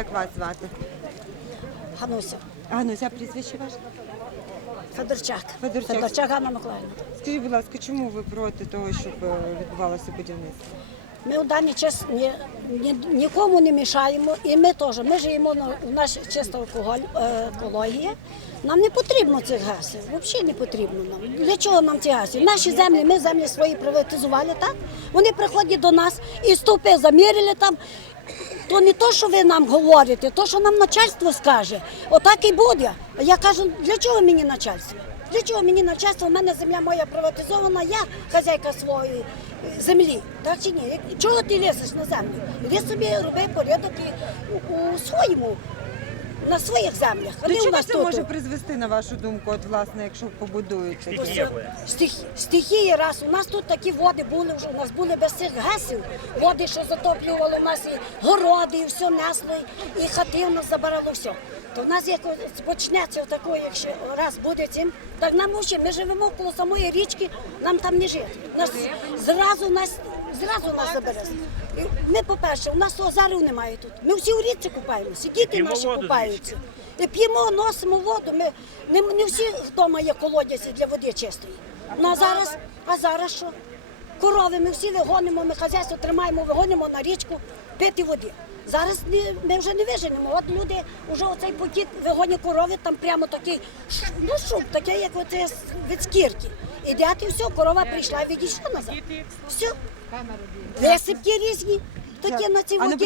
Як вас звати? Гануся, Гануся, а прізвище ваше? Федорчак. Федорчак. Федорчак Ганна Миколаївна. Скажіть, будь ласка, чому ви проти того, щоб е, відбувалося будівництво? Ми у даний час ні, ні, нікому не мішаємо, і ми теж. Ми живемо на у нашій чиста алкоголь, е, екологія. Нам не потрібно цих гасів, взагалі не потрібно нам. Для чого нам ці гаси? Наші землі, ми землі свої приватизували, так? Вони приходять до нас і стовпи заміряли там. То не то, що ви нам говорите, то, що нам начальство скаже. Отак і буде. Я кажу, для чого мені начальство? Для чого мені начальство? У мене земля моя приватизована, я хазяйка своєї е, землі. Так чи ні? Чого ти лізеш на землю? Іди собі роби порядок і у своєму, на своїх землях. А До не у чого нас це тут. може призвести, на вашу думку, от власне, якщо побудують таке? Ось, стих, стихії раз. У нас тут такі води були вже. У нас були без цих гасів. Води, що затоплювали у нас і городи, і все несло, і хати у нас забирало все. То в нас як почнеться такого, якщо раз буде цим, так нам ще ми живемо коло самої річки, нам там не жити. Нас зразу нас зразу нас забере. Ми, по-перше, у нас озерів немає тут. Ми всі у річці купаємося, діти наші купаються. І п'ємо, носимо воду. Ми не, не всі вдома є колодязі для води чистої. Ну а зараз, а зараз що? Корови ми всі вигонимо, ми хазяйство тримаємо, вигонимо на річку пити води. Зараз ми вже не виженемо. От люди вже оцей покіт вигонять корови, там прямо такий ш- ну, шуб, такий, як оце від скірки. І дяки, все, корова прийшла, відійшла назад. Все. Висипки різні, такі на цій А ну воді.